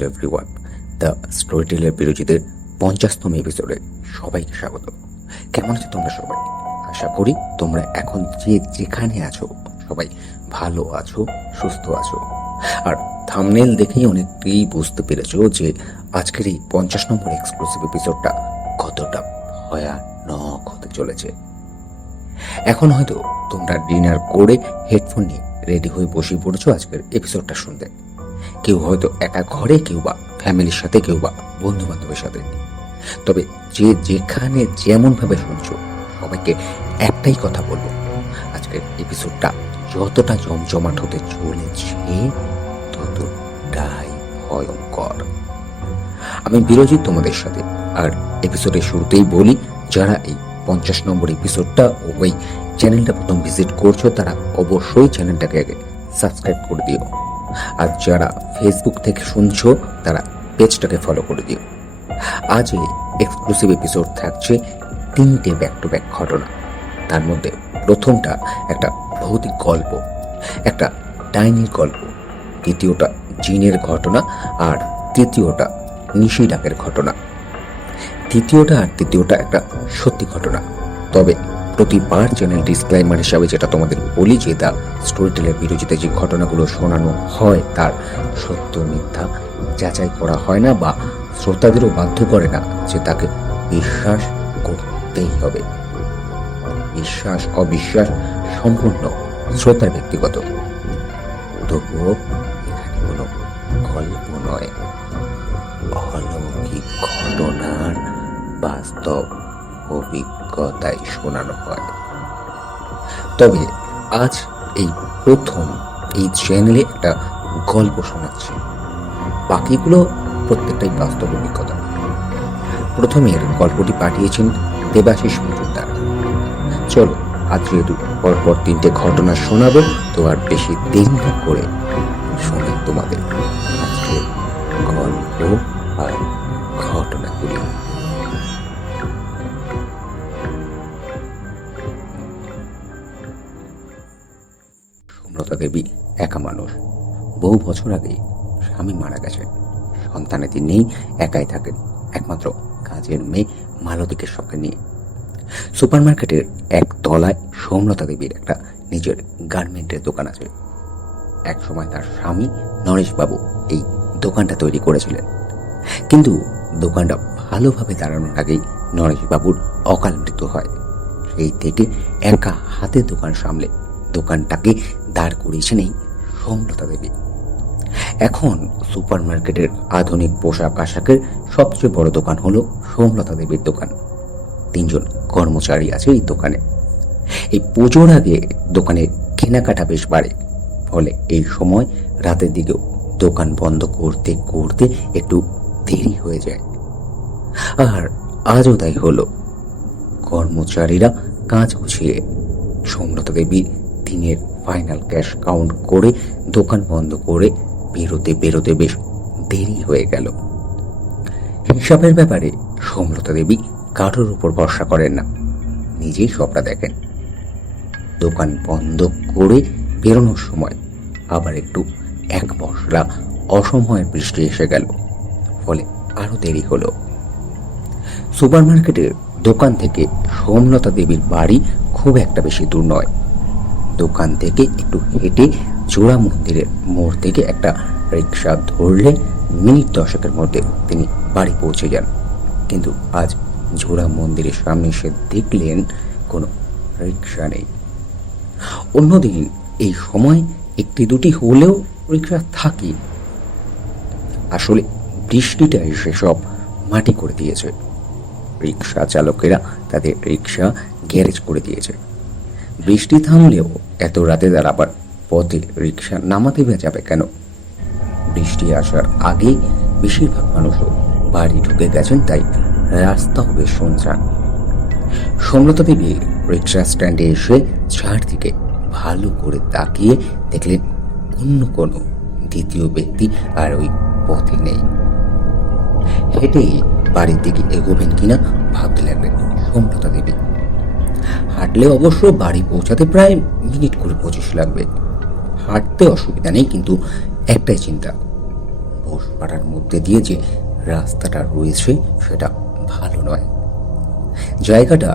Hello everyone, the story teller বিরোধীদের 50তম এপিসোডে সবাইকে স্বাগত। কেমন আছো তোমরা সবাই? আশা করি তোমরা এখন যেখানে আছো সবাই ভালো আছো, সুস্থ আছো। আর থাম্বনেল দেখেই অনেকেই বুঝতে পেরেছো যে আজকের এই 50 নম্বর এক্সক্লুসিভ এপিসোডটা কতটা ভয়ানক হতে চলেছে। এখন হয়তো তোমরা ডিনার করে হেডফোন নিয়ে রেডি হয়ে বসে পড়েছো আজকের এপিসোডটা শুনতে। কেউ হয়তো একা ঘরে, কেউ বা ফ্যামিলির সাথে, কেউ বা বন্ধু বান্ধবের সাথে। তবে যে যেখানে যেমন ভাবে শুনছো সবাইকে একটাই কথা বলবো, আজকের এপিসোডটা যতটা জমজমাট হতে চলেছে ততটাই ভয়ঙ্কর। আমি বিরোজিত তোমাদের সাথে। আর এপিসোডের শুরুতেই বলি, যারা এই 50 নম্বর এপিসোডটা ওই চ্যানেলটা প্রথম ভিজিট করছো তারা অবশ্যই চ্যানেলটাকে আগে সাবস্ক্রাইব করে দিও। আর যারা ফেসবুক থেকে শুনছো তারা পেজটাকে ফলো করে দিও। আজ এই এক্সক্লুসিভ এপিসোড থাকছে 3টে ব্যাক টু ব্যাক ঘটনা। তার মধ্যে প্রথমটা একটা ভৌতিক গল্প, একটা ডাইনির গল্প, দ্বিতীয়টা জিনের ঘটনা, আর তৃতীয়টা নিশি ডাকের ঘটনা। তৃতীয়টা একটা সত্যি ঘটনা। তবে প্রতিবার চ্যানেল ডিসক্লেইমার হিসাবে যেটা তোমাদের বলি যে দ্য স্টোরি টেলার বিরোধীতে যে ঘটনাগুলো শোনানো হয় তার সত্য মিথ্যা যাচাই করা হয় না, বা শ্রোতাদেরও বাধ্য করে না যে তাকে বিশ্বাস করতেই হবে। বিশ্বাস অবিশ্বাস সম্পূর্ণ শ্রোতার ব্যক্তিগত। তবুও এখানে কোনো গল্প নয়, অলৌকিক ঘটনার বাস্তব অভিজ্ঞতাই শোনানো হয়। তবে আজ এই প্রথম এই চ্যানেলে একটা গল্প শোনাচ্ছি, বাকিগুলো প্রত্যেকটাই বাস্তব অভিজ্ঞতা। প্রথমের গল্পটি পাঠিয়েছেন দেবাশিস মজুমদার। চলো, আজ যেহেতু পরপর 3টে ঘটনা শোনাবো, তো আর বেশি দেরি না করে শোনাই তোমাদের আজকের গল্প আর ঘটনাগুলি। সুব্রতা দেবী একা মানুষ। বহু বছর আগে স্বামী মারা গেছেন, সন্তানাদি নেই, একাই থাকেন একমাত্র কাজের মেয়ে মালতীকে সঙ্গে নিয়ে। সুপারমার্কেটের এক তলায় সৌম্যতা দেবীর একটা নিজের গার্মেন্টের দোকান আছে। এক সময় তার স্বামী নরেশবাবু এই দোকানটা তৈরি করেছিলেন, কিন্তু দোকানটা ভালোভাবে দাঁড়ানোর আগেই নরেশবাবুর অকাল মৃত্যু হয়। সেই থেকে একা হাতে দোকান সামলে দোকানটাকে দাঁড় করিয়েছেন এই সৌম্যতা দেবী। এখন সুপারমার্কেটের আধুনিক পোশাক আশাকের সবচেয়ে বড় দোকান হলো সৌম্যতা দেবীর দোকান। 3জন কর্মচারী আছে এই দোকানে। এই পুজোর আগে দোকানে কেনাকাটা বেশ বাড়ে, ফলে এই সময় রাতের দিকেও দোকান বন্ধ করতে করতে একটু দেরি হয়ে যায়। আর আজও তাই হলো। কর্মচারীরা কাজ গুছিয়ে সৌম্যতা দেবী দিনের ফাইনাল ক্যাশ কাউন্ট করে দোকান বন্ধ করে বেরোতে বেশ দেরি হয়ে গেল। হিসাবের ব্যাপারে সৌম্যতা দেবী কারোর উপর ভরসা করেন না, নিজেই সবটা দেখেন। দোকান বন্ধ করে বেরোনোর সময় আবার একটু এক মশলা অসময়ের বৃষ্টি এসে গেল, ফলে আরো দেরি হলো। সুপারমার্কেটের দোকান থেকে সৌম্যতা দেবীর বাড়ি খুব একটা বেশি দূর নয়। দোকান থেকে একটু হেঁটে জোড়া মন্দিরের মোড় থেকে একটা রিক্সা ধরলে মিনিট 10 মধ্যে তিনি বাড়ি পৌঁছে যান। কিন্তু আজ জোড়া মন্দিরের সামনে এসে দেখলেন কোনো রিক্সা নেই। অন্যদিন এই সময় একটি দুটি হলেও রিক্সা থাকে। আসলে বৃষ্টিটা এসে সব মাটি করে দিয়েছে। রিক্সা চালকেরা তাদের রিক্সা গ্যারেজ করে দিয়েছে। বৃষ্টি থামলেও এত রাতে তারা আবার পথে রিক্সা নামাতে যাবে কেন? বৃষ্টি আসার আগেই বেশিরভাগ মানুষও বাড়ি ঢুকে গেছেন, তাই রাস্তা হবে শুনশান। সৌম্যতা দেবী রিক্সা স্ট্যান্ডে এসে চারদিকে ভালো করে তাকিয়ে দেখলেন অন্য কোনো দ্বিতীয় ব্যক্তি আর ওই পথে নেই। হেঁটেই বাড়ির দিকে এগোবেন কিনা ভাবতে লাগলেন সৌম্যতা দেবী। হাঁটলে অবশ্য বাড়ি পৌঁছাতে প্রায় মিনিট করে 25 লাগবে। হাঁটতে অসুবিধা নেই, কিন্তু একটাই চিন্তা, ঘোষপাড়ার মধ্যে দিয়ে যে রাস্তাটা রয়েছে সেটা ভালো নয়। জায়গাটা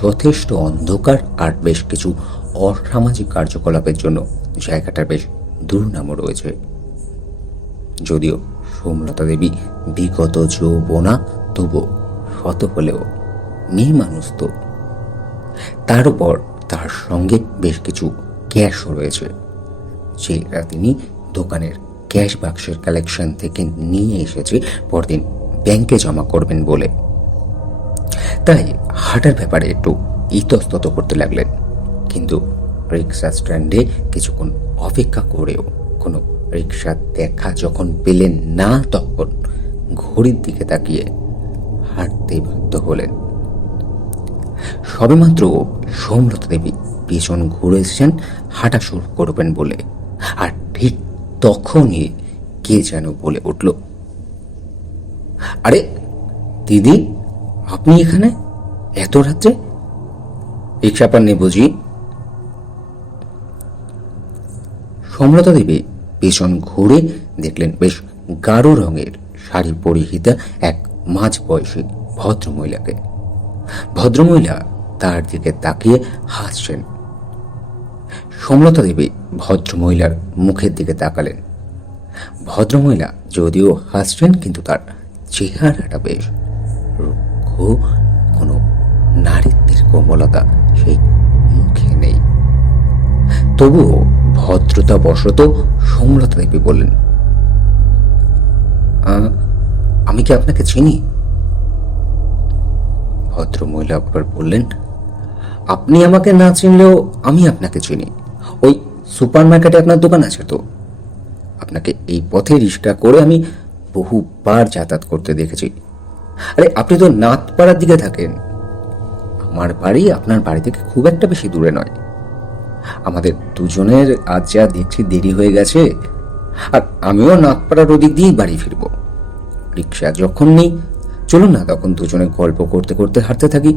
যথেষ্ট অন্ধকার আর বেশ কিছু অসামাজিক কার্যকলাপের জন্য জায়গাটার বেশ দুর্নামও রয়েছে। যদিও সোমলতা দেবী বিগত যৌবনা, তবু শত হলেও মেয়ে মানুষ তো। তার উপর তার সঙ্গে বেশ কিছু ক্যাশও রয়েছে, যেটা তিনি দোকানের ক্যাশ বাক্সের কালেকশন থেকে নিয়ে এসেছে পরদিন ব্যাংকে জমা করবেন বলে। তাই হাঁটার ব্যাপারে একটু ইতস্তত করতে লাগলেন, কিন্তু রিক্সা স্ট্যান্ডে কিছুক্ষণ অপেক্ষা করেও কোনো রিক্সা দেখা যখন পেলেন না, তখন ঘড়ির দিকে তাকিয়ে হাঁটতে বাধ্য হলেন। সবেমাত্র সোমলতা দেবী পিছন ঘুরেছেন হাঁটা শুরু করবেন বলে, আর ঠিক তখনই কে যেন বলে উঠল, আরে দিদি, আপনি এখানে এত রাত্রে? রিক্সা পাননি বুঝি? সোমলতা দেবী পিছন ঘুরে দেখলেন বেশ গাঢ় রঙের শাড়ি পরিহিতা এক মাঝ বয়সী ভদ্রমহিলাকে। ভদ্রমহিলা তার দিকে তাকিয়ে হাসছেন। সোমলতা দেবী ভদ্রমহিলার মুখের দিকে তাকালেন। ভদ্রমহিলা যদিও হাসছেন, কিন্তু তার চেহারাটা বেশ রুক্ষ, কোনো নারীত্বের কোমলতা সেই মুখে নেই। তবুও ভদ্রতা বশত সোমলতা দেবী বললেন, আমি কি আপনাকে চিনি? ভদ্রমহিলা আবার বললেন, আপনি আমাকে না চিনলেও আমি আপনাকে চিনি। ওই সুপার মার্কেটে আপনার দোকান আছে তো? আপনাকে এই পথে রিক্সা করে আমি বহুবার যাতায়াত করতে দেখেছি। আরে আপনি তো নাথপাড়ার দিকে থাকেন। আমার বাড়ি আপনার বাড়ি থেকে খুব একটা বেশি দূরে নয়। আমাদের দুজনের আজ যা দেখছি দেরি হয়ে গেছে, আর আমিও নাথপাড়ার ওদিক দিয়েই বাড়ি ফিরব। রিক্সা যখন নেই, চলুন না তখন দুজনে গল্প করতে করতে হাঁটতে থাকি।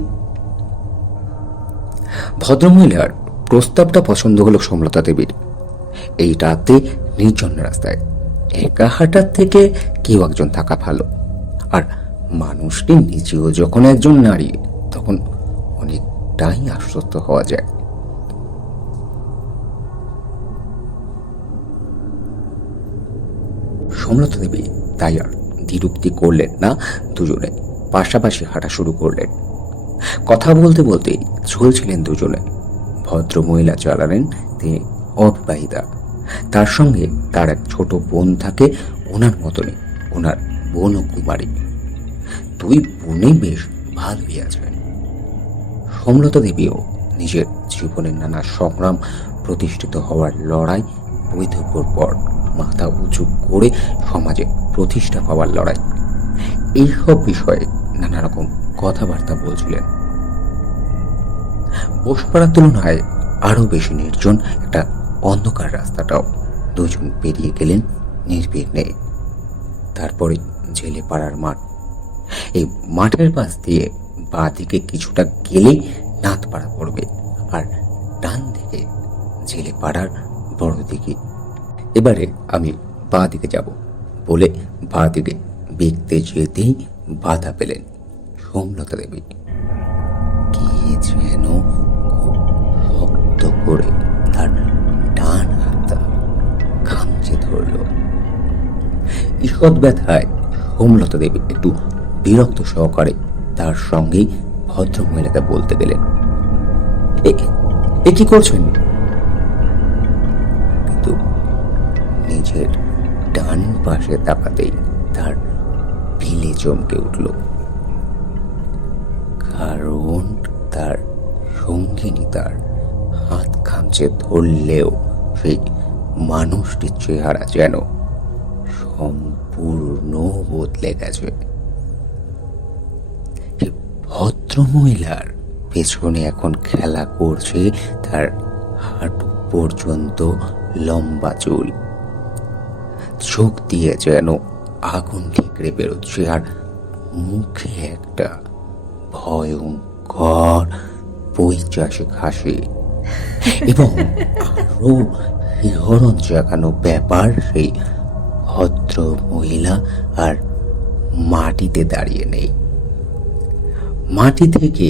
ভদ্রমহিলার প্রস্তাবটা পছন্দ হলো সোমলতা দেবীর। এই রাতে নির্জন রাস্তায় একা হাঁটার থেকে কেউ একজন থাকা ভালো, আর মানুষটি নিজেও যখন একজন নারী, তখন অনেকটাই আশ্বস্ত হওয়া যায়। সোমলতা দেবী তাই আর দ্বিরুক্তি করলেন না, দুজনে পাশাপাশি হাঁটা শুরু করলেন। কথা বলতে বলতে চলছিলেন দুজনে। ভদ্র মহিলা চালালেন, তিনি অবিবাহিতা। তার সঙ্গে তার এক ছোট বোন থাকে, ওনার মতনই। ওনার বোনও কুমারী। দুই বোনেই বেশ ভালোই আছেন। সোমলতা দেবীও নিজের জীবনের নানা সংগ্রাম, প্রতিষ্ঠিত হওয়ার লড়াই, বৈধব্যর পর মাথা উঁচু করে সমাজে প্রতিষ্ঠা পাওয়ার লড়াই, এইসব বিষয়ে নানা রকম কথাবার্তা বলছিলেন। বোসপাড়ার তুলনায় আরো বেশি নির্জন একটা অন্ধকার রাস্তাটাও দুজন পেরিয়ে গেলেন নির্বিঘ্নে। তারপরে জেলে পাড়ার মাঠ। এই মাঠের পাশ দিয়ে বাঁ দিকে কিছুটা গেলেই নাথপাড়া পড়বে, আর ডান দিকে জেলে পাড়ার বড় দিকে। এবারে আমি বাঁ দিকে যাব বলে বাঁ দিকে বেঁকতে যেতেই বাধা পেলেন সোমলতা দেবী। কে যেন খুব শক্ত করে তার ডান হাতটা খামচে ধরল। ঈষৎ ব্যথায় সোমলতা দেবী একটু বিরক্ত সহকারে তার সঙ্গেই ভদ্র মহিলাকে বলতে গেলেন, এ কি করছেন? কিন্তু নিজের ডান পাশে তাকাতেই তার ভিলে চমকে উঠল, কারণ তার সঙ্গিনী তার হাত খামচে ধরলেও সেই মানুষটির চেহারা যেন সম্পূর্ণ বদলে গেছে। ভদ্রমহিলার পেছনে এখন খেলা করছে তার হাঁটু পর্যন্ত লম্বা চুল। চোখ দিয়ে যেন আগুন ঠিকরে বেরোচ্ছে, আর মুখে একটা ভয়ঙ্কর বৈচাসিক হাসি। এবং আরো শিহরণ জাগানো ব্যাপার, সেই ভদ্র মহিলা আর মাটিতে দাঁড়িয়ে নেই। মাটি থেকে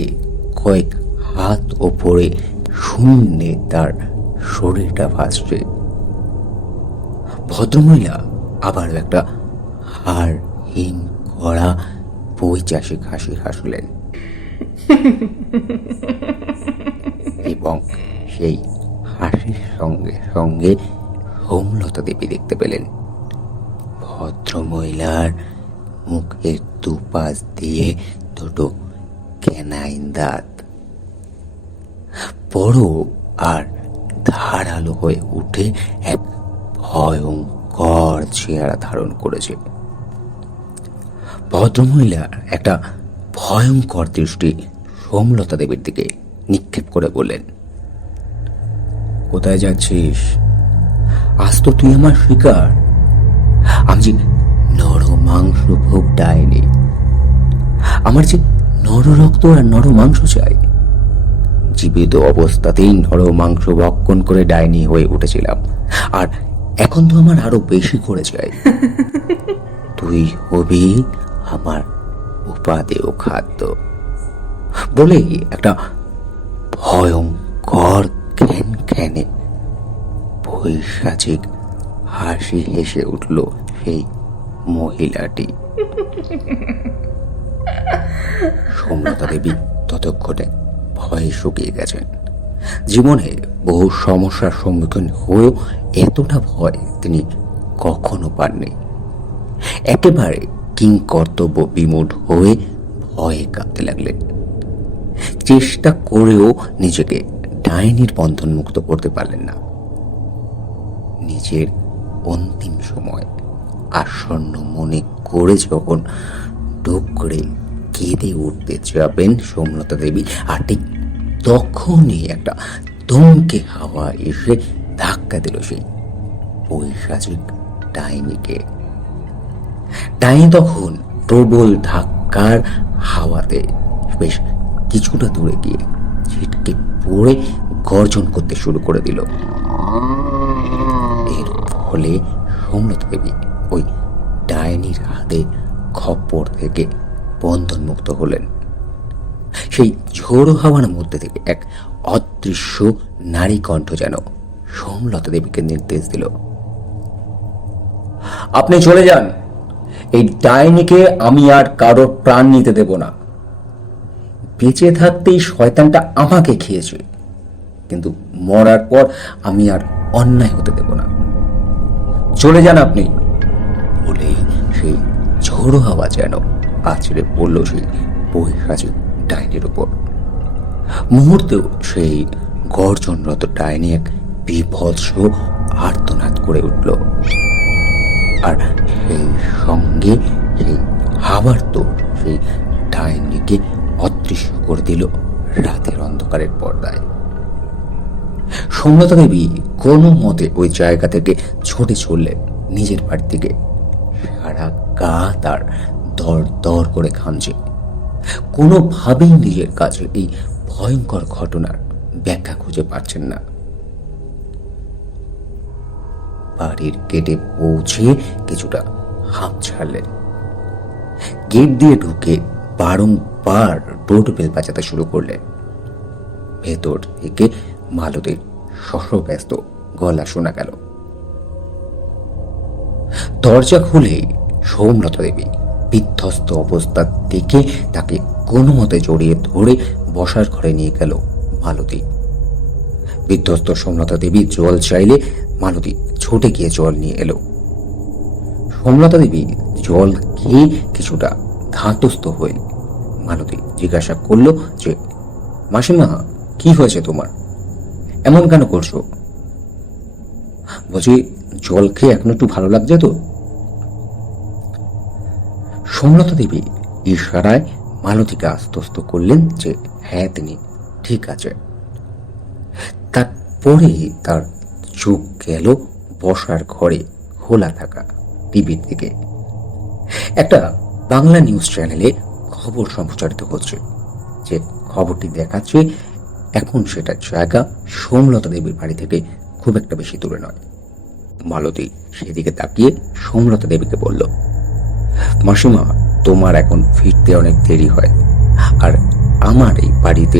কয়েক হাত ওপরে শূন্যে তার শরীরটা ভাসছে। ভদ্রমহিলা আবার একটা হাড়হীন করা বৈচাসিক হাসি হাসলেন এবং সেই হাসির সঙ্গে সঙ্গে হেমলতা দেবী দেখতে পেলেন ভদ্রমহিলার মুখের দুপাশ দিয়ে দুটো ক্যানাইন দাঁত বড় আর ধারালো হয়ে উঠে এক ভয়ঙ্কর চেহারা ধারণ করেছে। ভদ্রমহিলার একটা ভয়ঙ্কর দৃষ্টি হেমলতা দেবীর দিকে নিক্ষেপ করে বললেন, কোথায় যাচ্ছিস? আজ তো তুই আমার শিকার। আমি যে নর মাংস ভোগ ডাইনি, আমার যে নর রক্ত আর নর মাংস চাই। জীবিত অবস্থাতেই নর মাংস ভক্ষণ করে ডাইনি হয়ে উঠেছিলাম, আর এখন তো আমার আরো বেশি করে চাই। তুই হবি আমার উপাদেয় খাদ্য। বলে একটা ভয়ঙ্কর খ্যানখ্যানে পৈশাচিক হাসি হেসে উঠল সেই মহিলাটি। হেমলতা দেবী ততক্ষণে ভয়ে শুকিয়ে গেছেন। জীবনে বহু সমস্যার সম্মুখীন হয়েও এতটা ভয় তিনি কখনো পাননি। একেবারে কিংকর্তব্য বিমূঢ় হয়ে ভয়ে কাঁপতে লাগলেন। চেষ্টা করেও নিজেকে ডাইনির বন্ধন মুক্ত করতে পারলেন না। নিজের অন্তিম সময় আসন্ন মনে করে যখন ডোকরে কেঁদে উঠতে যাবেন হেমলতা দেবী, আর ঠিক তখনই একটা দমকে হাওয়া এসে ধাক্কা দিল সেই পৈশাচিক ডাইনিকে। ডাইনি তখন প্রবল ধাক্কার হাওয়াতে বেশ কিছুটা দূরে গিয়ে ছিটকে পড়ে গর্জন করতে শুরু করে দিল। এর ফলে হেমলতা দেবী ওই ডাইনির হাতে খপ্পর থেকে বন্ধন মুক্ত হলেন। সেই ঝোড়ো হাওয়ার মধ্যে থেকে এক অদৃশ্য নারী কণ্ঠ যেন হেমলতা দেবীকে নির্দেশ দিল, আপনি চলে যান। এই ডাইনিকে আমি আর কারোর প্রাণ নিতে দেব না। বেঁচে থাকতেই শয়তানটা আমাকে খেয়েছে, কিন্তু মরার পর আমি আর অন্যায় হতে দেব না। চলে যান আপনি। বলে সেই ঝোড়ো হাওয়া যেন আছড়ে পড়ল সেই পৈশাচিক ডাইনির উপর। মুহূর্তেও সেই গর্জনরত ডাইনি এক বিভৎস আর্তনাদ করে উঠল, আর সেই সঙ্গে সেই হাওয়ার তো সেই ডাইনিকে অদৃশ্য করে দিল রাতের অন্ধকারের পর্দায়। হেমলতা দেবী কোনো মতে ওই জায়গা থেকে ছুটে চললেন নিজের বাড়ির দিকে। সারা গা তার দর দর করে ঘামছে। কোনোভাবেই নিজের কাছে এই ভয়ঙ্কর ঘটনার ব্যাখ্যা খুঁজে পাচ্ছেন না। বাড়ির গেটে পৌঁছে কিছুটা হাঁপ ছাড়লেন। গেট দিয়ে ঢুকে বারংবার ডোরবেল বাজাতে শুরু করলেন। ভেতর থেকে মালতীর শশব্যস্ত গলা শোনা গেল। দরজা খুলে হেমলতা দেবী বিধ্বস্ত অবস্থা দেখে তাকে কোনো মতে জড়িয়ে ধরে বসার ঘরে নিয়ে গেল মালতী। বিধ্বস্ত হেমলতা দেবী জল চাইলে মালতী ছুটে গিয়ে জল নিয়ে এলো। হেমলতা দেবী জল খেয়ে কিছুটা ধাতস্থ হয়ে মালতী জিজ্ঞাসা করলো যে, মাসিমা, কি হয়েছে তোমার? এমন কেন করছো? বলছি, জল খেয়ে এখন একটু ভালো লাগছে তো? হেমলতা দেবী ইশারায় মালতীকে আশ্বস্ত করলেন যে হ্যাঁ, তিনি ঠিক আছে। তারপরে তার চোখ গেল বসার ঘরে খোলা থাকা টিভির দিকে। একটা বাংলা নিউজ চ্যানেলে খবর সম্প্রচারিত হচ্ছে। যে খবরটি দেখাচ্ছে এখন সেটার জায়গা হেমলতা দেবীর বাড়ি থেকে খুব একটা বেশি দূরে নয়। মালতী সেদিকে তাকিয়ে সমলতা দেবীকে বলল, মাসিমা, তোমার এখন ফিরতে অনেক দেরি হয়, আর আমার এই বাড়িতে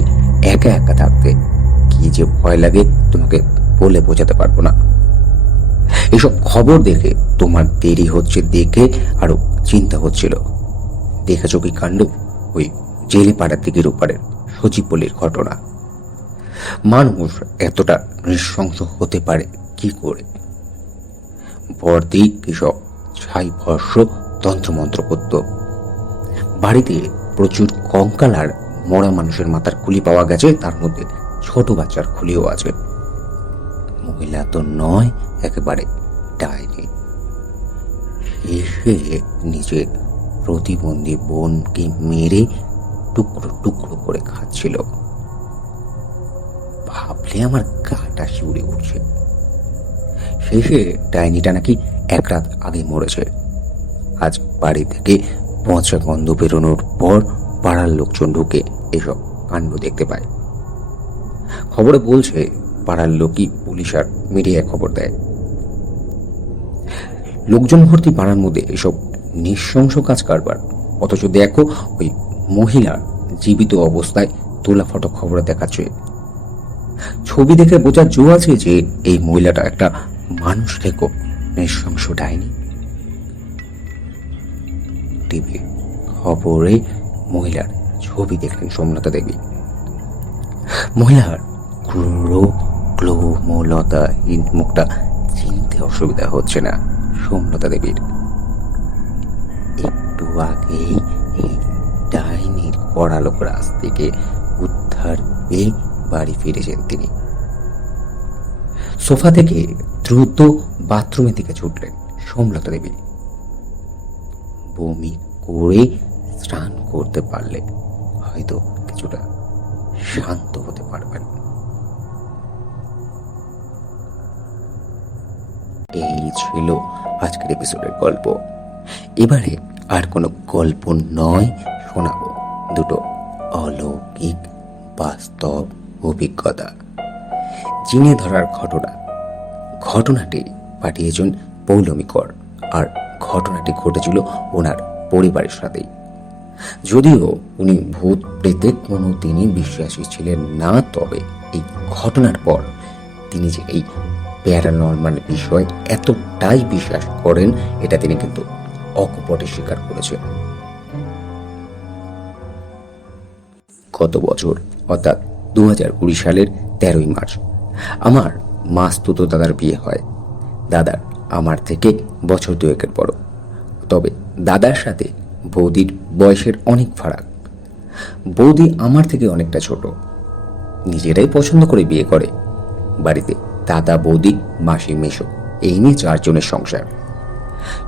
একা একা থাকতে কি যে ভয় লাগে তোমাকে বলে বোঝাতে পারবো না। এসব খবর দেখে তোমার দেরি হচ্ছে দেখে আরো চিন্তা হচ্ছিল। দেখেছো কি কাণ্ড, ওই জেলে পাড়ার দিকের ওপারের সচিবপল্লীর ঘটনা। মানুষ এতটা নৃশংস হতে পারে কি করে? বর্দি কিসব ছাই ভস্য তন্ত্রমন্ত্র করত। বাড়িতে প্রচুর কঙ্কাল আর মরা মানুষের মাথার খুলি পাওয়া গেছে, তার মধ্যে ছোট বাচ্চার খুলিও আছে। মহিলা তো নয়, একেবারে ডাইনি। এসে নিজের প্রতিবন্ধী বোনকে মেরে টুকরো টুকরো করে খাচ্ছিল। ভাবলে আমার গাটা শিউরে উঠছে। শেষে ডাইনিটা নাকি এক রাত আগে মরেছে। আজ বাড়ি থেকে পচা গন্ধ বেরোনোর পর পাড়ার লোকজন ঢুকে এসব কাণ্ড দেখতে পায়। খবরে বলছে পাড়ার লোকই পুলিশ আর মিডিয়ায় খবর দেয়। লোকজন ভর্তি পাড়ার মধ্যে এসব নৃশংস কাজ কারবার, অথচ দেখো ওই মহিলা জীবিত অবস্থায় তোলা ফটো খবরে দেখাচ্ছে। ছবি দেখে বোঝার জো আছে যে এই মহিলাটা একটা মানুষ থেকে নৃশংস ডাইনি। টিভি খবরে মহিলার ছবি দেখলেন সমলতা দেবী। মহিলার ক্রূর ক্লোমলতাহীন মুখটা চিনতে অসুবিধা হচ্ছে না সমলতা দেবীর। একটু আগেই এই ডাইনির কড়ালো রাজ থেকে উদ্ধার পেয়ে বাড়ি ফিরেছেন তিনি। সোফা থেকে দ্রুত বাথরুমের দিকে ছুটলেন সমলতা দেবী। বমি করে স্নান করতে পারলে হয়তো কিছুটা শান্ত হতে পারবেন। এই ছিল আজকের এপিসোডের গল্প। এবারে আর কোনো গল্প নয়, শোনাবো দুটো অলৌকিক বাস্তব অভিজ্ঞতা। চিনে ধরার ঘটনা। ঘটনাটি পাঠিয়েছেন পৌলমী কর, আর ঘটনাটি ঘটেছিল ওনার পরিবারের সাথেই। যদিও উনি ভূত প্রেতে কোনো দিনই বিশ্বাসী ছিলেন না, তবে এই ঘটনার পর তিনি যে এই প্যারানর্মাল বিষয় এতটাই বিশ্বাস করেন, এটা তিনি কিন্তু অকপটে স্বীকার করেছেন। গত বছর অর্থাৎ 2020 সালের 13ই মার্চ আমার মাস্তুতো দাদার বিয়ে হয়। দাদার আমার থেকে বছর দুয়েকের বড়, তবে দাদার সাথে বৌদির বয়সের অনেক ফারাক। বৌদি আমার থেকে অনেকটা ছোট। নিজেরাই পছন্দ করে বিয়ে করে। বাড়িতে দাদা, বৌদি, মাসি, মেশো, এই নিয়ে 4 জনের সংসার।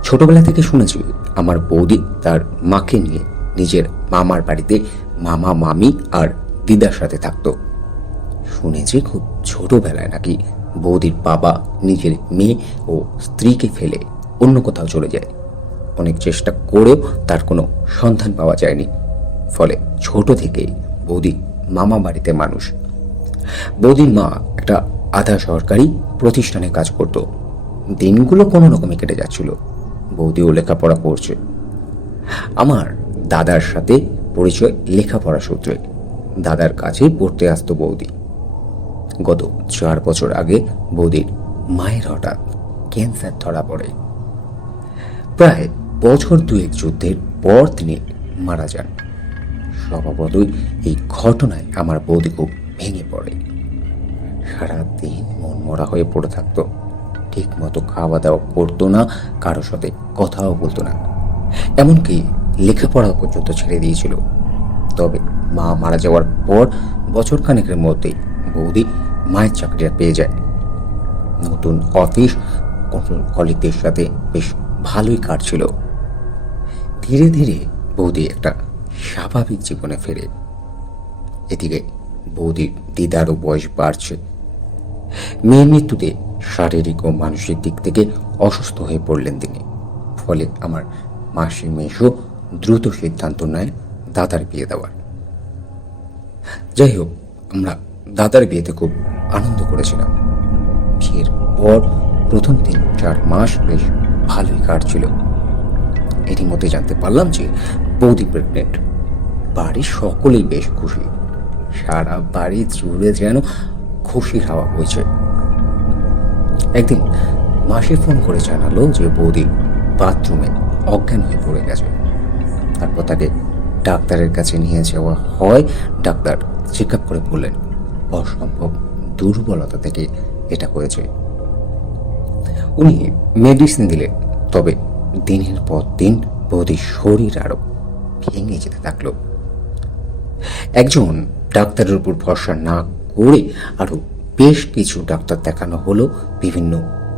ছোটবেলা থেকে শুনেছি আমার বৌদি তার মাকে নিয়ে নিজের মামার বাড়িতে মামা, মামি আর দিদার সাথে থাকতো। শুনেছি খুব ছোটবেলায় নাকি বৌদির বাবা নিজের মেয়ে ও স্ত্রীকে ফেলে অন্য কোথাও চলে যায়। অনেক চেষ্টা করেও তার কোনো সন্ধান পাওয়া যায়নি। ফলে ছোট থেকেই বৌদি মামা বাড়িতে মানুষ। বৌদির মা একটা আধা সরকারি প্রতিষ্ঠানে কাজ করত। দিনগুলো কোনো রকমে কেটে যাচ্ছিল। বৌদিও লেখাপড়া করছে। আমার দাদার সাথে পরিচয় লেখাপড়া সূত্রে। দাদার কাছেই পড়তে আসতো বৌদি। গত 4 বছর আগে বৌদির মায়ের হঠাৎ ক্যান্সার ধরা পড়ে। প্রায় বছর 2 যুদ্ধের পর তিনি মারা যান। স্বভাবতই এই ঘটনায় আমার বৌদি খুব ভেঙে পড়ে। সারাদিন মন মরা হয়ে পড়ে থাকতো। ঠিক মতো খাওয়া দাওয়া করতো না, কারোর সাথে কথাও বলতো না, এমনকি লেখাপড়া পর্যন্ত ছেড়ে দিয়েছিল। তবে মা মারা যাওয়ার পর বছর খানেকের মধ্যেই বৌদি মায়ের চাকরিটা পেয়ে যায়। নতুন অফিস, কলিগদের সাথে বেশ ভালোই কাটছিল। ধীরে ধীরে বৌদি একটা স্বাভাবিক জীবনে ফেরে। এদিকে বৌদির দিদারও বয়স বাড়ছে। মেয়ের মৃত্যুতে শারীরিক ও মানসিক দিক থেকে অসুস্থ হয়ে পড়লেন তিনি। ফলে আমার মাসি, মেশো দ্রুত সিদ্ধান্ত নেয় দাদার বিয়ে দেওয়ার। যাই হোক, আমরা দাদার বিয়েতে খুব আনন্দ করেছিলাম। বিয়ের পর প্রথম 3-4 মাস বেশ ভালোই কাটছিল। এরই মধ্যে জানতে পারলাম যে বৌদি প্রেগনেন্ট। বাড়ির সকলেই বেশ খুশি। সারা বাড়ি জুড়ে যেন খুশির হাওয়া বইছে। একদিন মাসি ফোন করে জানালো যে বৌদি বাথরুমে অজ্ঞান হয়ে পড়ে গেছে। তারপর তাকে ডাক্তারের কাছে নিয়ে যাওয়া হয়। ডাক্তার চেক আপ করে বললেন অসম্ভব দুর্বলতা থেকে এটা হয়েছে। উনি মেডিসিন দিলেন, তবে দিনের পর দিন বৌদির শরীর আরো ভেঙে যেতে থাকলো। একজন ডাক্তারের উপর ভরসা না করে আরো বেশ কিছু ডাক্তার দেখানো হলো, বিভিন্ন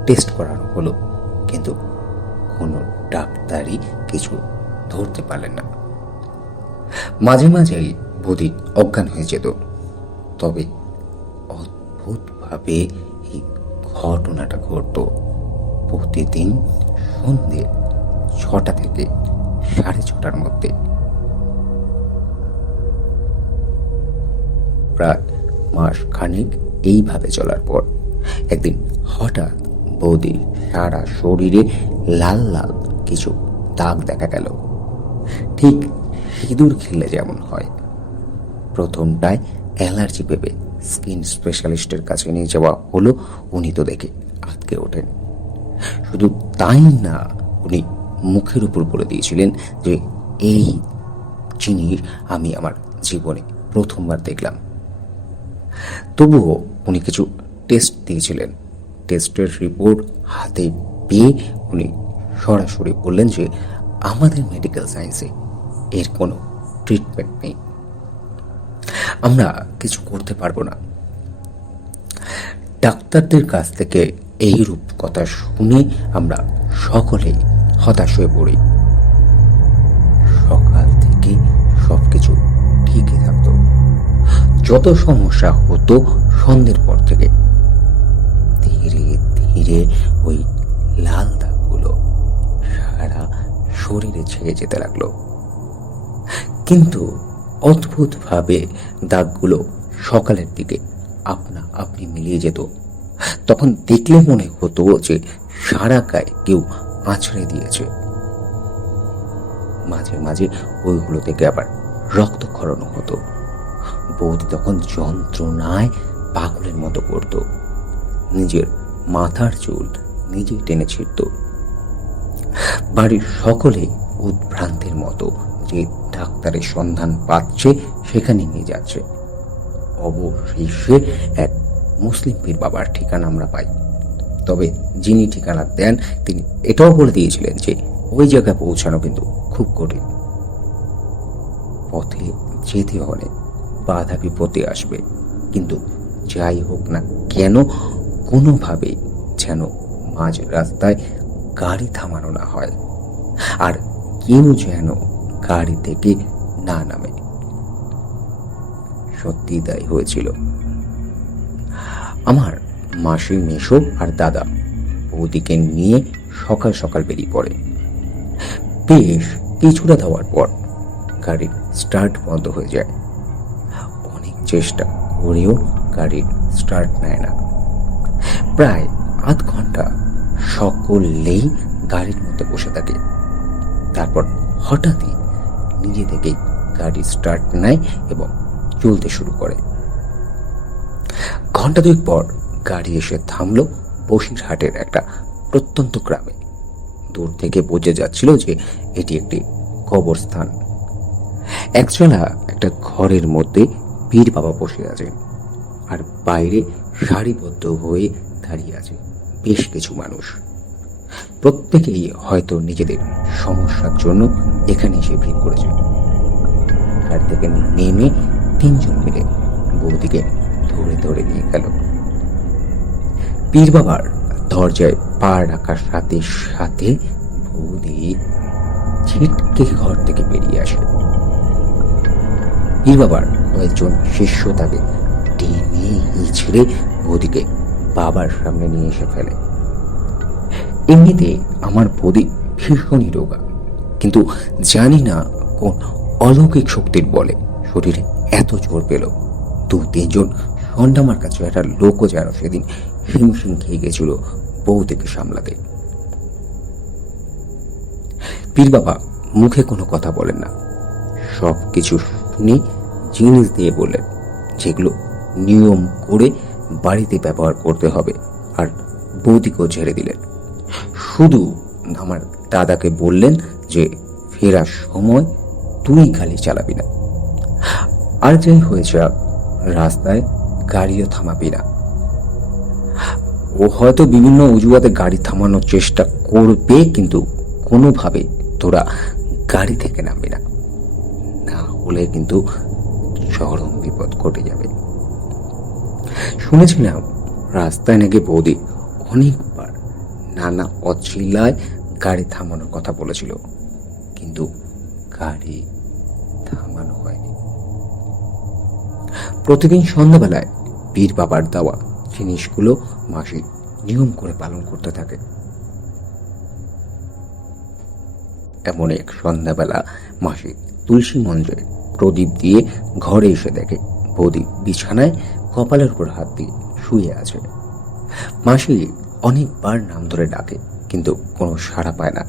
টেস্ট করানো হলো, কিন্তু কোনো ডাক্তারই কিছু ধরতে পারলেন না। মাঝে মাঝেই বৌদি অজ্ঞান হয়ে যেত। তবে অদ্ভুতভাবে এই ঘটনাটা ঘটত প্রতিদিন সন্ধ্যে 6টা থেকে 6:30টার মধ্যে। প্রায় মাস খানিক এইভাবে চলার পর একদিন হঠাৎ বৌদির সারা শরীরে লাল লাল কিছু দাগ দেখা গেল, ঠিক সিঁদুর খেললে যেমন হয়। প্রথমটায় অ্যালার্জি ভেবে স্কিন স্পেশালিস্টের কাছে নিয়ে যাওয়া হলো। উনি তো দেখে আটকে ওঠেন। শুধু তাই না, উনি মুখের উপর বলে দিয়েছিলেন যে এই জিনিস আমি আমার জীবনে প্রথমবার দেখলাম। তবুও উনি কিছু টেস্ট দিয়েছিলেন। টেস্টের রিপোর্ট হাতে পেয়ে উনি সরাসরি বললেন যে আমাদের মেডিকেল সায়েন্সে এর কোনো ট্রিটমেন্ট নেই, আমরা কিছু করতে পারবো না। ডাক্তারদের কাছ থেকে এই রূপ কথা শুনে আমরা সকলেই হতাশ হয়ে পড়ি। সকাল থেকে সবকিছু ঠিকই থাকতো। যত সমস্যা হতো সন্ধ্যের পর থেকে ধীরে ধীরে ওই লাল দাগগুলো সারা শরীরে ছেয়ে যেতে লাগলো। কিন্তু অদ্ভুতভাবে দাগগুলো সকালের দিকে আপনা আপনি মিলিয়ে যেত। তখন দেখলে মনে হতো যে সারা গায়ে কেউ আঁচড়ে দিয়েছে। মাঝে মাঝে ওইগুলো থেকে আবার রক্তক্ষরণ হতো। বৌদি তখন যন্ত্রণায় পাগলের মতো করত, নিজের মাথার চুল নিজেই টেনে ছিঁড়ত। বাড়ির সকলে উদ্ভ্রান্তের মতো যে ডাক্তারের সন্ধান পাচ্ছে সেখানে নিয়ে যাচ্ছে। অবশেষে এক মুসলিম পীর বাবার ঠিকানা আমরা পাই। তবে যিনি ঠিকানা দেন তিনি এটাও বলে দিয়েছিলেন যে ওই জায়গায় পৌঁছানো কিন্তু খুব কঠিন। পথে যেতে হলে বাধা বিপত্তি আসবে, কিন্তু যাই হোক না কেন কোনোভাবে যেন মাঝ রাস্তায় গাড়ি থামানো না হয়, আর কেউ যেন গাড়ি থেকে না নামে। সত্যি তাই হয়েছিল। আমার মাসি, মেশো আর দাদা বৌদিকে নিয়ে সকাল সকাল বেরিয়ে পড়ে। বেশ কিছুটা যাওয়ার পর গাড়ির স্টার্ট বন্ধ হয়ে যায়। অনেক চেষ্টা করেও গাড়ির স্টার্ট নেয় না। প্রায় আধ ঘন্টা সকলেই গাড়ির মধ্যে বসে থাকে। তারপর হঠাৎই নিজে থেকেই গাড়ি স্টার্ট নেয় এবং চলতে শুরু করে। ঘন্টা দুই পর গাড়ি এসে থামলো বসিরহাটের একটা প্রত্যন্ত গ্রামে। দূর থেকে বোঝা যাচ্ছিল যে এটি একটি কবরস্থান। একচলা একটা ঘরের মধ্যে পীর বাবা বসে আছে, আর বাইরে সারিবদ্ধ হয়ে দাঁড়িয়ে আছে বেশ কিছু মানুষ। প্রত্যেকেই হয়তো নিজেদের সমস্যার জন্য এখানে এসে ভিড় করেছে। গাড়ি থেকে নেমে তিনজন মিলে বৌদিকে ধরে ধরে নিয়ে গেল। পীর বাবার দরজায় পা রাখার সাথে সাথে বৌদি ছিটকে ঘর থেকে বেরিয়ে আসে। পীর বাবার কয়েকজন শিষ্য তাকে টেনে হিঁচড়ে বৌদিকে বাবার সামনে নিয়ে এসে ফেলে। এমনিতে আমার বৌদি ভীষণই রোগা, কিন্তু জানি না কোন অলৌকিক শক্তির বলে শরীরে এত জোর পেল। 2-3 জন সন্ডামার কাছে একটা লোকও যেন সেদিন হিমশিম খেয়ে গেছিল বৌদিকে সামলাতে। পীর বাবা মুখে কোনো কথা বলেন না, সব কিছু শুনে জিনিস দিয়ে বললেন যেগুলো নিয়ম করে বাড়িতে ব্যবহার করতে হবে, আর বৌদিকেও ছেড়ে দিলেন। শুধু আমার দাদাকে বললেন যে ফেরার সময় তুই গাড়ি চালাবি না, আর যাই হয়েছে রাস্তায় গাড়িও থামাবি না। ও হয়তো বিভিন্ন অজুহাতে গাড়ি থামানোর চেষ্টা করবে, কিন্তু কোনোভাবে তোরা গাড়ি থেকে নামবি না, না হলে কিন্তু চরম বিপদ ঘটে যাবে। শুনেছিলাম রাস্তায় নাকি বৌদি অনেকবার নানা অচিলায় গাড়ি থামানোর কথা বলেছিল, কিন্তু গাড়ি থামানো হয়নি। প্রতিদিন সন্ধ্যাবেলায় পীর বাবার দেওয়া জিনিসগুলো মাসি নিয়ম করে পালন করতে থাকে। এমন এক সন্ধ্যাবেলা মাসি তুলসী মন্দিরে প্রদীপ দিয়ে ঘরে এসে দেখে বৌদি বিছানায় কপালের উপর হাত দিয়ে শুয়ে আছে। মাসি অনেকবার নাম ধরে ডাকে, কিন্তু কোনো সাড়া পায় না।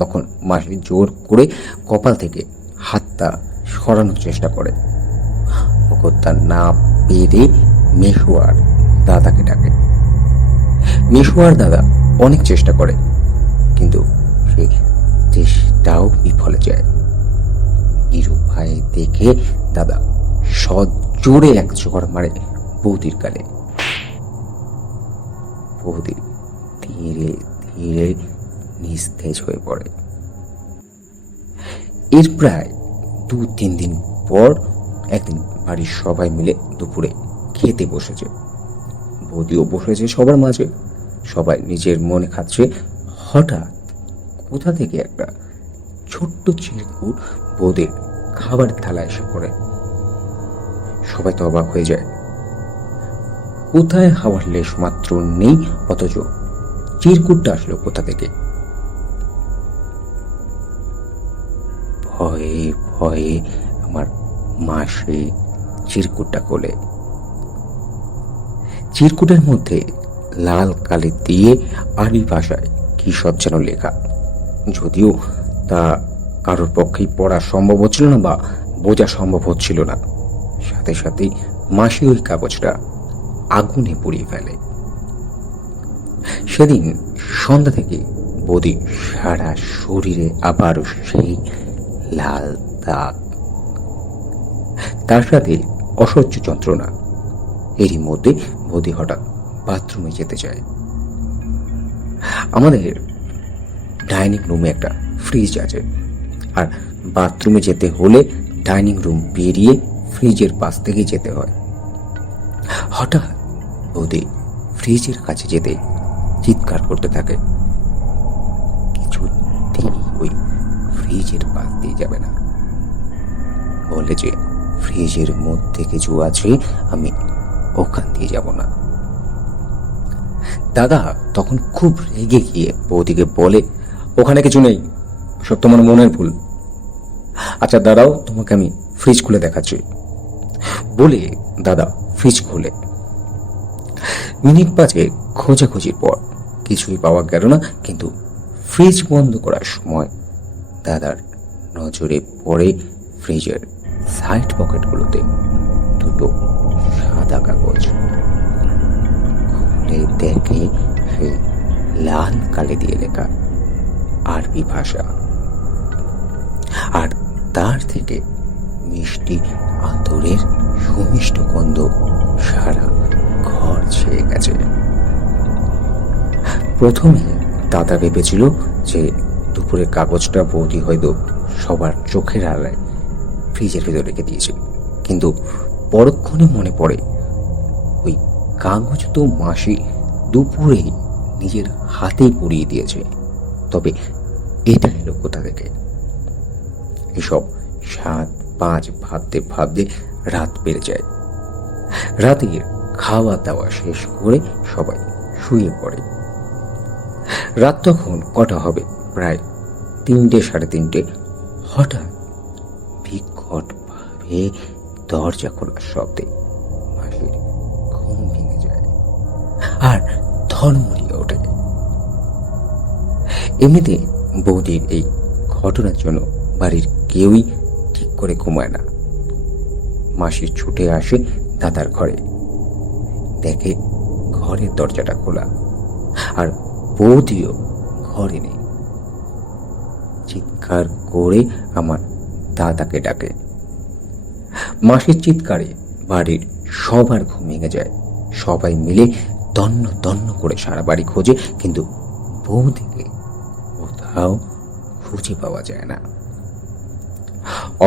তখন মাসি জোর করে কপাল থেকে হাতটা সরানোর চেষ্টা করে। তা না পেরে মেশুয়ার দাদাকে ডাকে। মেশুয়ার দাদা অনেক চেষ্টা করে, কিন্তু সে চেষ্টাও বিফলে যায়। নিরুপায় দেখে দাদা সজোরে এক চড় মারে বৌদির গালে। বৌদি ধীরে ধীরে নিস্তেজ হয়ে পড়ে। এর প্রায় 2-3 দিন পর একদিন বাড়ির সবাই মিলে দুপুরে খেতে বসেছে। বৌদিও বসেছে সবার মাঝে, সবাই নিজের মনে খাচ্ছে। হঠাৎ কোথা থেকে একটা ছোট্ট চিরকুট বৌদির খাবার থালায় এসে পড়ে। সবাই তো অবাক হয়ে যায়, কোথায় হাওয়ার লেশ মাত্র নেই, অথচ চিরকুটটা আসলো কোথা থেকে। ভয়ে ভয়ে আমার মাসি চিরকুটটা খোলে। চিরকুটের মধ্যে লাল কালি দিয়ে আরবি ভাষায় কি সব যেন লেখা, যদিও তা কারোর পক্ষেই পড়া সম্ভব হচ্ছিল না বা বোঝা সম্ভব হচ্ছিল না। সাথে সাথেই মাসি ওই কাগজটা আগুনে পুড়িয়ে ফেলে। সেদিন সন্ধ্যা থেকে বৌদি সারা শরীরে আবারও সেই লাল দাগ, তার সাথে অসহ্য যন্ত্রণা। এরই মধ্যে বৌদি হঠাৎ বাথরুমে যেতে চায়। আমাদের ডাইনিং রুমে একটা ফ্রিজ আছে, আর বাথরুমে যেতে হলে ডাইনিং রুম পেরিয়ে ফ্রিজের পাশ থেকে যেতে হয়। হঠাৎ বৌদি ফ্রিজের কাছে যেতে চিৎকার করতে থাকে, কিছুতেই ওই ফ্রিজের পাশ দিয়ে যাবে না। বলে যে ফ্রিজের মধ্যে কিছু আছে, আমি ওখান দিয়ে যাব না। দাদা তখন খুব রেগে গিয়ে বৌদিকে বলে, ওখানে কিছু নেই, সব তোমার মনের ভুল। আচ্ছা দাঁড়াও, তোমাকে আমি ফ্রিজ খুলে দেখাচ্ছি। বলে দাদা ফ্রিজ খুলে। মিনিট 5 খোঁজাখুঁজির পর কিছুই পাওয়া গেল না, কিন্তু ফ্রিজ বন্ধ করার সময় দাদার নজরে পড়ে ফ্রিজের সাইড পকেটগুলোতে দুটো সাদা কাগজ। খুলে দেখে সেই লাল কালি দিয়ে লেখা আরবি ভাষা, আর তার থেকে মিষ্টি আতরের সুমিষ্ট গন্ধ সারা ঘর ছেয়ে গেছে। প্রথমে দাদা ভেবেছিল যে দুপুরের কাগজটা বৌদি হয়তো সবার চোখের আড়ালে ফ্রিজের ভেতর রেখে দিয়েছে, কিন্তু পরক্ষণে মনে পড়ে ওই কাগজ তো মাসি দুপুরেই নিজের হাতেই পুড়িয়ে দিয়েছে। তবে এটা এলো কোথা থেকে? এসব 7-5 ভাবতে ভাবতে রাত বেড়ে যায়। রাতের খাওয়া দাওয়া শেষ করে সবাই শুয়ে পড়ে। রাত তখন কটা হবে, প্রায় 3-3:30। হঠাৎ বিকট ভাবে দরজা খোলার শব্দে মাসির ঘুম ভেঙে যায় আর ধর্মড়িয়ে ওঠে। এমনিতে বৌদির এই ঘটনার জন্য বাড়ির কেউই ঠিক করে ঘুমায় না। মাসি ছুটে আসে দাদার ঘরে, দেখে ঘরের দরজাটা খোলা আর বৌদিও ঘরে নেই। চিৎকার করে আমার দাদাকে ডাকে। মাসির চিৎকারে বাড়ির সবার ঘুম ভেঙে যায়। সবাই মিলে তন্ন তন্ন করে সারা বাড়ি খোঁজে, কিন্তু বৌদিকে কোথাও খুঁজে পাওয়া যায় না।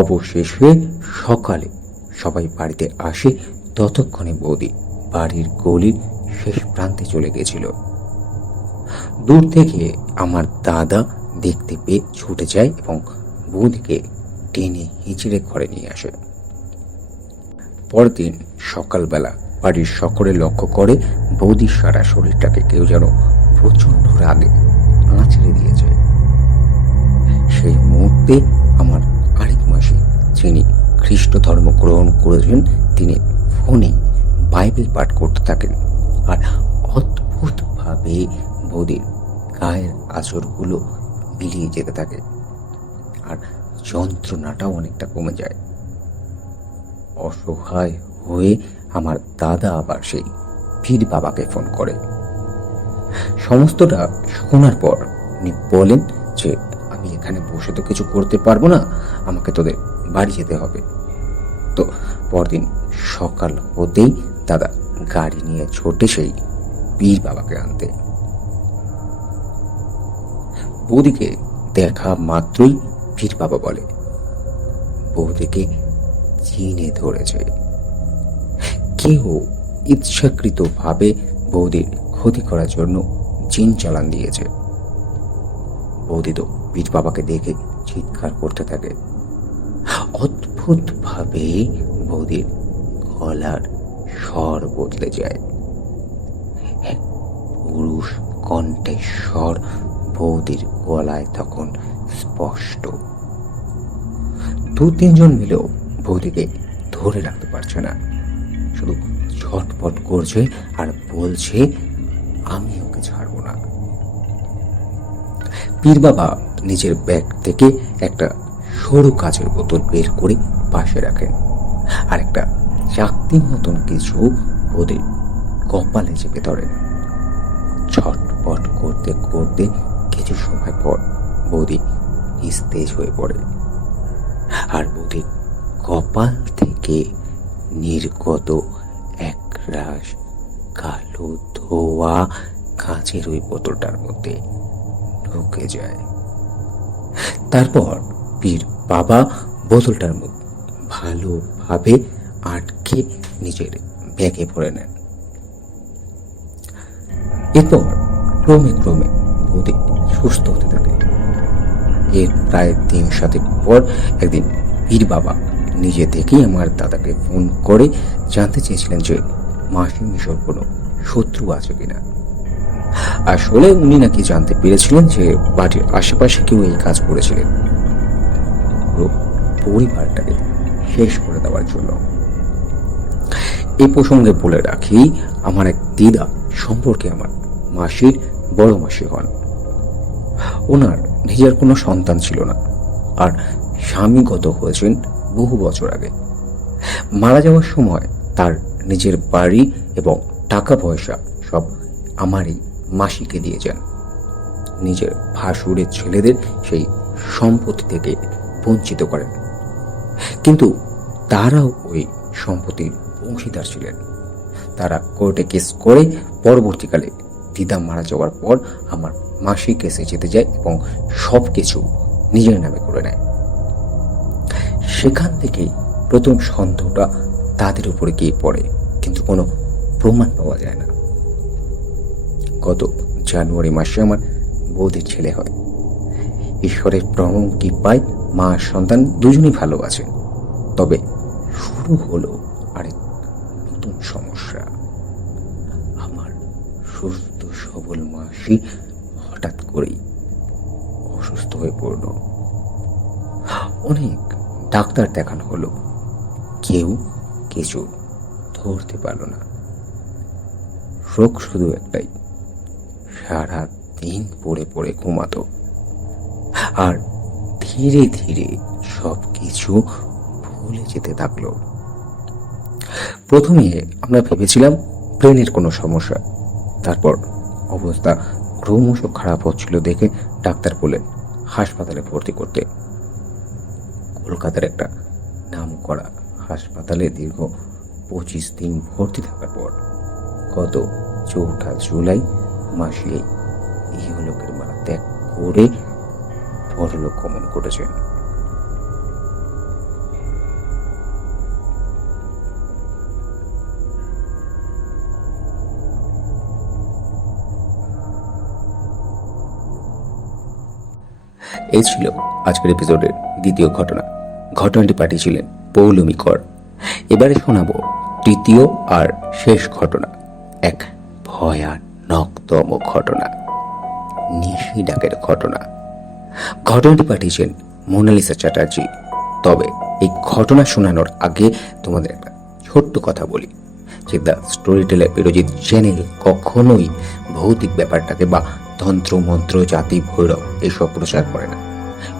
অবশেষে সকালে সবাই বাড়িতে আসে। ততক্ষণে বৌদি বাড়ির গলির শেষ প্রান্তে চলে গেছিল। দূর থেকে আমার দাদা দেখতে পেয়ে ছুটে যায় এবং বৌদিকে টেনে হিঁচড়ে ঘরে নিয়ে আসে। পরদিন সকালবেলা বাড়ির সকলে লক্ষ্য করে বৌদির সারা শরীরটাকে কেউ যেন প্রচন্ড রাগে আঁচড়ে দিয়েছে। সেই মুহূর্তে আমার আরেক মাসি, যিনি খ্রিস্ট ধর্ম গ্রহণ করেছেন, তিনি ফোনে বাইবেল পাঠ করতে থাকেন আর অদ্ভুতভাবে বৌদির গায়ের আঁচড়গুলো মিলিয়ে যেতে থাকে আর যন্ত্রণাটাও অনেকটা কমে যায়। অসহায় হয়ে আমার দাদা আবার সেই পীর বাবাকে ফোন করে। সমস্তটা শোনার পর উনি বলেন যে আমি এখানে বসে তো কিছু করতে পারবো না, আমাকে তোদের বাড়ি যেতে হবে। তো পরদিন সকাল হতেই দাদা গাড়ি নিয়ে ছোটে সেই পীর বাবাকে আনতে। বৌদিকে দেখা মাত্রই পীর বাবা বলে বৌদিকে চিনে ধরেছে। কেউ ইচ্ছাকৃতভাবে বৌদির ক্ষতি করার জন্য জিন চালান দিয়েছে। বৌদি তো পীর বাবাকে দেখে চিৎকার করতে থাকে। অদ্ভুতভাবে বৌদির গলার স্বর বদলে যায়। এক পুরুষ কণ্ঠের স্বর বৌদির গলায় তখন স্পষ্ট। 2-3 জন মিলেও বৌদিকে ধরে রাখতে পারছে না, শুধু ছটপট করছে আর বলছে আমি ওকে ছাড়বো না। পীর বাবা নিজের ব্যাগ থেকে একটা সরু কাচের বোতল বের করে পাশে রাখেন আর একটা চাকতির মতন কিছু বৌদির কপালে চেপে ধরেন। ছটপট করতে করতে কিছু সময় পর বৌদি নিস্তেজ হয়ে পড়ে আর বৌদির কপাল থেকে নির্গত এক রাশ কালো ধোয়া কাঁচের ওই বোতলটার মধ্যে ঢুকে যায়। তারপর পীর বাবা বোতলটার মধ্যে ভালোভাবে আটকে নিজের ব্যাগে ভরে নেন। এরপর ক্রমে ক্রমে বৌদি সুস্থ হতে থাকে। এর প্রায় 3-7 পর একদিন পীর বাবা নিজে থেকেই আমার দাদাকে ফোন করে জানতে চেয়েছিলেন যে মাসি মিশর কোনো শত্রু আছে কিনা। আসলে উনি নাকি জানতে পেরেছিলেন যে বাড়ির আশেপাশে কেউ এই কাজ করেছিলেন পুরো পরিবারটাকে শেষ করে দেওয়ার জন্য। এই প্রসঙ্গে বলে রাখি, আমার এক দিদা সম্পর্কে আমার মাসির বড় মাসি হন। ওনার নিজের কোনো সন্তান ছিল না আর স্বামীগত হয়েছেন বহু বছর আগে। মারা যাওয়ার সময় তার নিজের বাড়ি এবং টাকা পয়সা সব আমারই মাসিকে দিয়ে যান। নিজের ভাসুরের ছেলেদের সেই সম্পত্তি থেকে বঞ্চিত করেন, কিন্তু তারাও ওই সম্পত্তির অংশীদার ছিলেন। তারা কোর্টে কেস করে পরবর্তীকালে দিদা মারা যাওয়ার পর আমার মাসি কেসে যেতে যায় এবং সব কিছু নিজের নামে করে নেয়। সেখান থেকেই প্রথম সন্দেহটা তাদের উপরে গিয়ে পড়ে, কিন্তু কোনো প্রমাণ পাওয়া যায় না। গত জানুয়ারি মাসে আমার বৌদির ছেলে হয়। ঈশ্বরের প্রণম কৃপায় মা সন্তান দুজনেই ভালো আছেন। তবে শুরু হলো আরেক নতুন সমস্যা। আমার সুস্থ সবল মাসি হঠাৎ করেই অসুস্থ হয়ে পড়ল। অনেক ডাক্তার দেখানো হলো, কেউ কিছু ধরতে পারল না। রোগ শুধু একটাই, সারা দিন পড়ে পড়ে ঘুমাতো। আর ধীরে ধীরে সব কিছু ভুলে যেতে থাকলো। প্রথমে আমরা ভেবেছিলাম ব্রেনের কোনো সমস্যা, তারপর অবস্থা ক্রমশ খারাপ হচ্ছিল দেখে ডাক্তার বললেন হাসপাতালে ভর্তি করতে। কলকাতার একটা নামকরা হাসপাতালে দীর্ঘ 25 দিন ভর্তি থাকার পর গত 4 জুলাই মাসে ইহলোকের মালা ত্যাগ করে পরলোক গমন করেছেন। এই ছিল আজকের এপিসোডের দ্বিতীয় ঘটনা। ঘটনাটি পাঠিয়েছিলেন পৌলমী কর। এবারে শোনাবো তৃতীয় আর শেষ ঘটনা, এক ভয়ানকতম ঘটনা, নিশি ডাকের ঘটনা। ঘটনাটি পাঠিয়েছেন মোনালিসা চ্যাটার্জি। তবে এই ঘটনা শোনানোর আগে তোমাদের একটা ছোট্ট কথা বলি যে দ্য স্টোরি টেলার বিরোজিত চ্যানেল কখনোই ভৌতিক ব্যাপারটাকে বা তন্ত্র মন্ত্র জাতি ভৈরব এসব প্রচার করে না।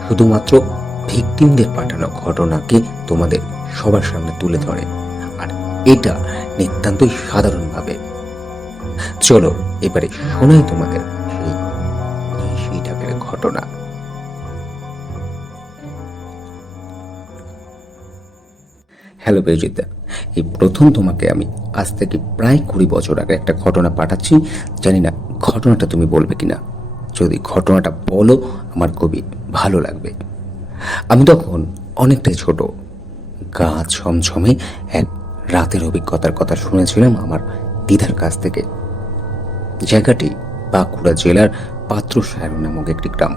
শুধুমাত্র ভিকটিমদের পাঠানো ঘটনাকে তোমাদের সবার সামনে তুলে ধরে, আর এটা নিতান্তই সাধারণভাবে। চলো এবারে শোনাই তোমাদের সেই নিশি ডাকের ঘটনা। হ্যালো বিরজিতা, এই প্রথম তোমাকে আমি আজ থেকে প্রায় 20 বছর আগে একটা ঘটনা পাঠাচ্ছি। জানি না ঘটনাটা তুমি বলবে কিনা। যদি ঘটনাটা বলো আমার খুবই ভালো লাগবে। আমি তখন অনেকটাই ছোট, গা ছমছমে এক রাতের অভিজ্ঞতার কথা শুনেছিলাম আমার দিদার কাছ থেকে। জায়গাটি বাঁকুড়া জেলার পাত্রসায়র নামক একটি গ্রাম।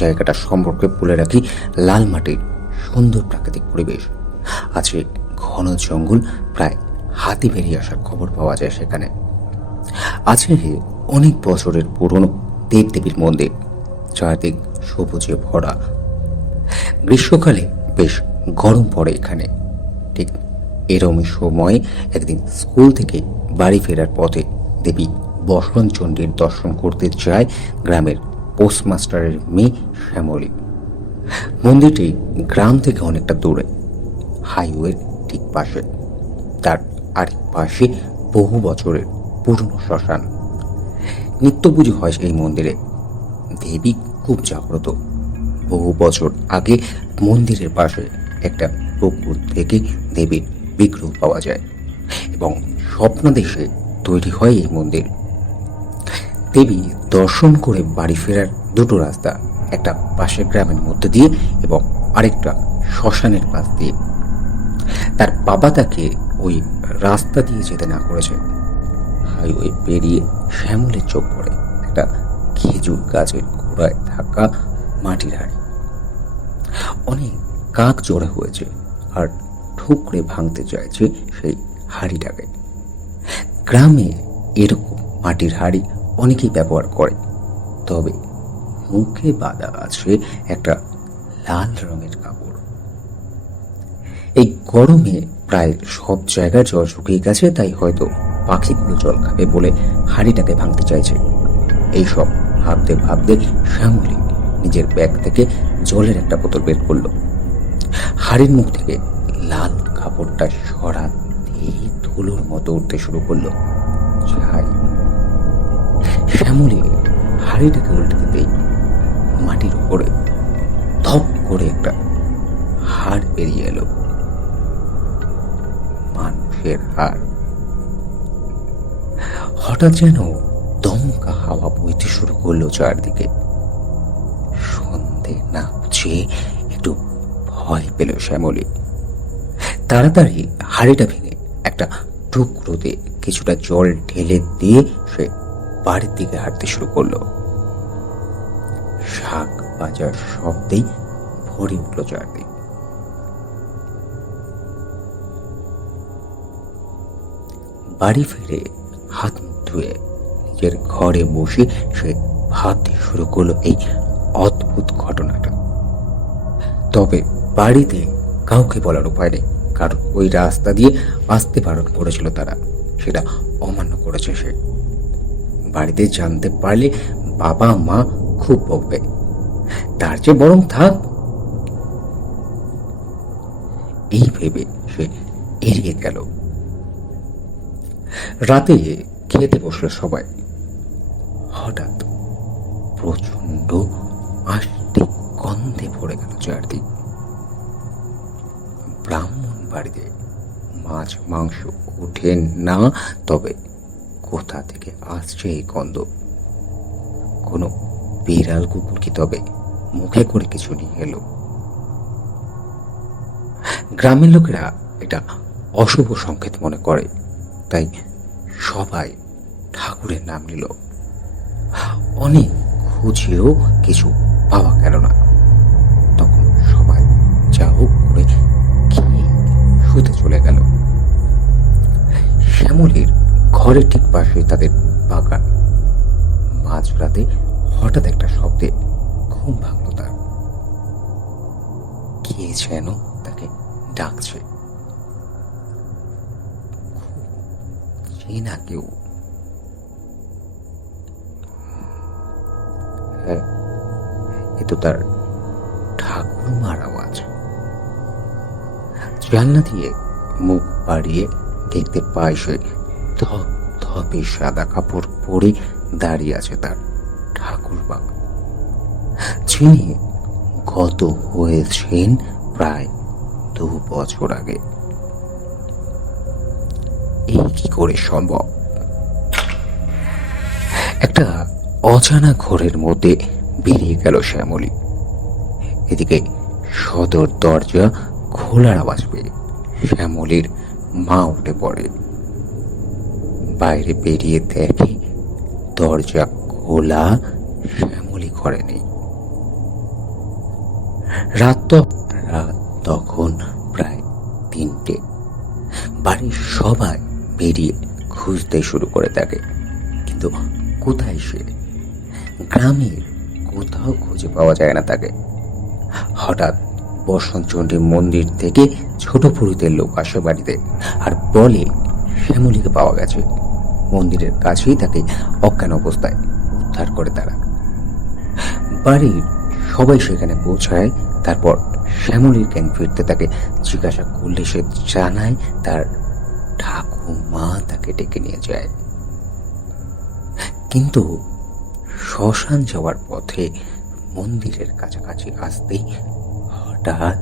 জায়গাটা সম্পর্কে বলে রাখি, লাল মাটির সুন্দর প্রাকৃতিক পরিবেশ আছে, ঘন জঙ্গল, প্রায় হাতি বেরিয়ে আসার খবর পাওয়া যায় সেখানে। আছে অনেক বছরের পুরনো দেবদেবীর মন্দির, চারদিক সবুজে ভরা। গ্রীষ্মকালে বেশ গরম পড়ে এখানে। ঠিক এরমই সময় একদিন স্কুল থেকে বাড়ি ফেরার পথে দেবী বসন্তচণ্ডীর দর্শন করতে যায় গ্রামের পোস্টমাস্টারের মেয়ে শ্যামলী। মন্দিরটি গ্রাম থেকে অনেকটা দূরে, হাইওয়ের ঠিক পাশে। তার আরেক পাশে বহু বছরের পুরনো শ্মশান। নিত্য পুজো হয় এই মন্দিরে। দেবী খুব জাগ্রত। বহু বছর আগে মন্দিরের পাশে একটা পুকুর থেকে দেবীর বিগ্রহ পাওয়া যায় এবং স্বপ্নাদেশে তৈরি হয় এই মন্দির। দেবী দর্শন করে বাড়ি ফেরার দুটো রাস্তা, একটা পাশের গ্রামের মধ্যে দিয়ে এবং আরেকটা শ্মশানের পাশ দিয়ে। তার বাবা তাকে ওই রাস্তা দিয়ে যেতে না করেছে। হাইওয়ে পেরিয়ে শ্যামলের চোখ পড়ে একটা খেজুর গাছের গোড়ায় থাকা মাটির হাড়ি। অনেক কাক জড়ো হয়েছে আর ঠুকরে ভাঙতে চাইছে সেই হাড়িটাকে। গ্রামে এরকম মাটির হাড়ি অনেকেই ব্যবহার করে, তবে মুখে বাঁধা আছে একটা লাল রঙের কাপড়। এই গরমে প্রায় সব জায়গায় জল শুকিয়ে গেছে, তাই হয়তো পাখিগুলো জল খাবে বলে হাড়িটাকে ভাঙতে চাইছে। এইসব ভাবতে ভাবতে শ্যামলী নিজের ব্যাগ থেকে জলের একটা বোতল বের করলো। হাড়ির মুখ থেকে লাল কাপড়টা সরাতেই ধুলোর মতো উঠতে শুরু করলো। ছাই। শ্যামলী হাড়িটাকে উল্টে দিতেই মাটির উপরে ধপ করে একটা হাড় বেরিয়ে এলো। মানুষের হাড়। হঠাৎ যেন দমকা হাওয়া বইতে শুরু করলো চারদিকে। সন্ধে না বুঝে একটু ভয় পেল শ্যামলী। তাড়াতাড়ি হাড়িটা ভেঙে একটা টুকরোতে কিছুটা জল ঢেলে দিয়ে সে বাড়ির দিকে হাঁটতে শুরু করলো। শাক বাজার শব্দেই ভরে উঠল চারদিক। বাড়ি ফিরে হাত মুখ ধুয়ে নিজের ঘরে বসে সে ভাবতে শুরু করলো এই অদ্ভুত ঘটনাটা। তবে বাড়িতে কাউকে বলার উপায় নেই, কারণ ওই রাস্তা দিয়ে আসতে বারণ করেছিল তারা, সেটা অমান্য করেছে সে। বাড়িতে জানতে পারলে বাবা মা খুব বকবে, তার চেয়ে বরং থাক। এই ভেবে সে এড়িয়ে গেল। রাতে খেতে বসলো সবাই। হঠাৎ প্রচন্ড আষ্টে গন্ধে ভরে গেল চারদিক। ব্রাহ্মণ বাড়িতে মাছ মাংস ওঠে না, তবে কোথা থেকে আসছে এই গন্ধ? কোনো বিড়াল কুকুর কি তবে মুখে করে কিছু নিয়ে এলো? গ্রামের লোকেরা এটা অশুভ সংকেত মনে করে, তাই সবাই ঠাকুরের নাম নিল। অনেক খুঁজেও কিছু পাওয়া গেল না। তখন সবাই যা হোক করে খেয়ে শুতে চলে গেল। শ্যামলীর ঘরের ঠিক পাশে তাদের বাগান। মাঝরাতে হঠাৎ একটা শব্দে ঘুম ভাঙল তার। কে যেন তাকে ডাকছে, চেনা কেউ। হ্যাঁ, এ তো তার ঠাকুরমার আওয়াজ। জানলা দিয়ে মুখ বাড়িয়ে দেখতে পায় সে ধপ ধপে সাদা কাপড় পরে দাঁড়িয়ে আছে তার ঠাকুরবা, যিনি গত হয়েছেন প্রায় 2 বছর আগে। এই কি করে সম্ভব? একটা অজানা ঘরের মধ্যে বেরিয়ে গেল শ্যামলী। এদিকে সদর দরজা খোলার আওয়াজ পেয়ে শ্যামলীর মা উঠে পড়ে। বাইরে বেরিয়ে দেখে দরজা খোলা, শ্যামলী ঘরে নেই। রাত তখন প্রায় 3টে। বাড়ির সবাই বেরিয়ে খুঁজতে শুরু করে থাকে, কিন্তু কোথায় সে? গ্রামের কোথাও খুঁজে পাওয়া যায় না তাকে। হঠাৎ বসন্তচণ্ডী মন্দির থেকে ছোট পুরুষদের লোক আসে বাড়িতে আর বলে শ্যামলীকে পাওয়া গেছে। মন্দিরের কাছেই তাকে অজ্ঞান অবস্থায় উদ্ধার করে তারা। বাড়ির সবাই সেখানে পৌঁছায়। তারপর শ্যামলীর জ্ঞান ফিরতে তাকে জিজ্ঞাসা করলে সে জানায় তার ঠাকুমা তাকে ডেকে নিয়ে যায়। কিন্তু শ্মশান যাওয়ার পথে মন্দিরের কাছাকাছি আসতেই হঠাৎ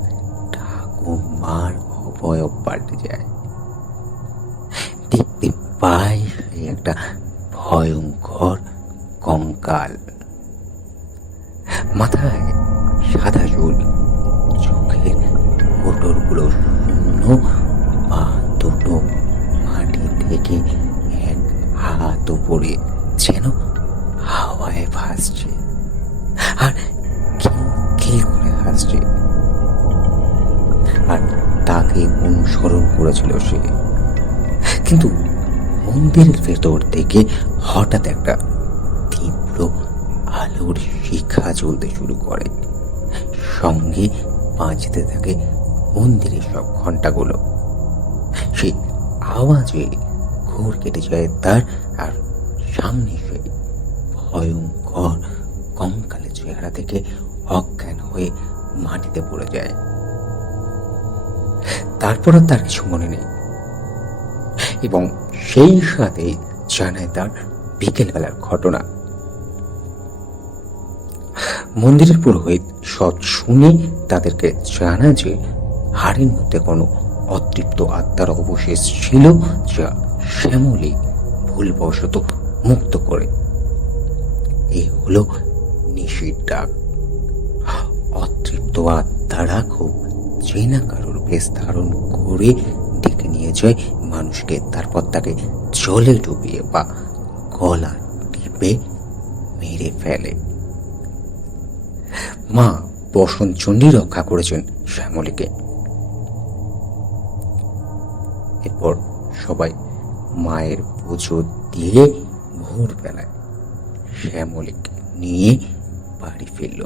ঠাকুমার অবয়ব পাল্টে যায়। দেখতে পায় সে একটা ভয়ঙ্কর কঙ্কাল। মাথায় সাদা চুল, চোখের কোটরগুলো শূন্য, পা দুটো মাটি থেকে 1 হাত উপরে যেন হাওয়ায় ভাসছে আর খিলখিল করে হাসছে। আর তাকে অনুসরণ করেছিল সে। কিন্তু মন্দিরের ভেতর থেকে হঠাৎ একটা তীব্র আলোর শিখা জ্বলতে শুরু করে। সঙ্গে বাজতে থাকে মন্দিরের সব ঘন্টাগুলো। সেই আওয়াজে ঘোর কেটে যায় তার, আর সামনে সেই ভয়ঙ্কর কঙ্কালের চেহারা থেকে অজ্ঞান হয়ে মাটিতে পড়ে যায়। তারপর আর তার কিছু মনে নেই, এবং সেই সাথে জানায় তার বিকেলবেলার ঘটনা। মন্দিরের পুরোহিত সব শুনে তাদেরকে জানায় যে হাড়ের মধ্যে কোনো অতৃপ্ত আত্মার অবশেষ ছিল, যা শ্যামলী ভুলবশত মুক্ত করে। এই হলো নিশির ডাক। অতৃপ্ত আত্মারা খুব চেনা কারোর বেশ ধারণ করে ডেকে নিয়ে যায় মানুষকে, তারপর তাকে জলে ডুবিয়ে বা গলা টিপে মেরে ফেলে। মা বসন্তচণ্ডী রক্ষা করেছেন শ্যামলীকে। এরপর সবাই মায়ের পুজো দিয়ে ভোরবেলায় শ্যামলীকে নিয়ে বাড়ি ফিরল।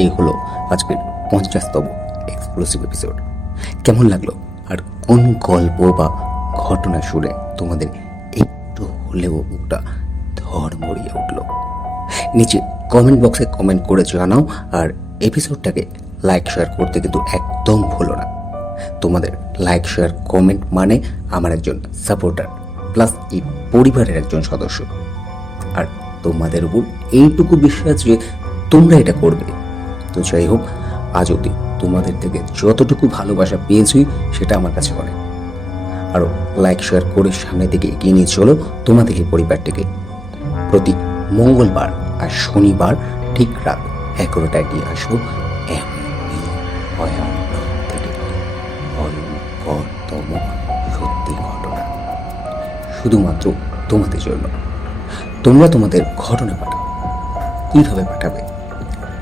এই হলো আজকের 50তম এক্সক্লুসিভ এপিসোড। কেমন লাগলো আর কোন গল্প বা ঘটনা শুনে তোমাদের একটু হলেও বুকটা ধড়মড়িয়ে উঠলো, নিচে কমেন্ট বক্সে কমেন্ট করে জানাও। আর এপিসোডটাকে লাইক শেয়ার করতে কিন্তু একদম ভুলো না। তোমাদের লাইক শেয়ার কমেন্ট মানে আমার একজন সাপোর্টার প্লাস এই পরিবারের একজন সদস্য। আর তোমাদের উপর এইটুকু বিশ্বাস যে তোমরা এটা করবে। তো যাই হোক, আজ অবধি তোমাদের থেকে যতটুকু ভালোবাসা পেয়েছি সেটা আমার কাছে অনেক। আরও লাইক শেয়ার করে সামনের দিকে এগিয়ে নিয়ে চলো তোমাদের এই পরিবারটিকে। প্রতি মঙ্গলবার আর শনিবার ঠিক রাত 11টায় নিয়ে আসবো এমনই ভয়ানক থেকে ভয়ঙ্করতম সত্যি ঘটনা, শুধুমাত্র তোমাদের জন্য। তোমরা তোমাদের ঘটনা পাঠাও। কীভাবে পাঠাবে?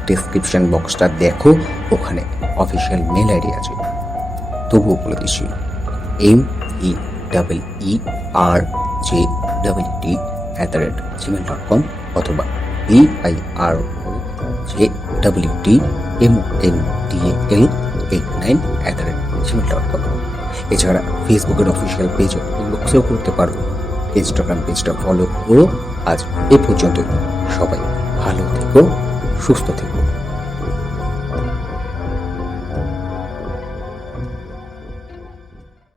ডেসক্রিপশন বক্সটা দেখো, ওখানে অফিসিয়াল মেল আইডি আছে। তবুও বলে দিচ্ছি, meerjwt@gmail.com অথবা BIRJWTMONDAL89@gmail.com। এছাড়া ফেসবুকের অফিসিয়াল পেজে ইনবক্সেও করতে পারো। ইনস্টাগ্রাম পেজটা ফলো করো। আজ এ পর্যন্ত, সবাই ভালো থেকো, সুস্থ থেকো।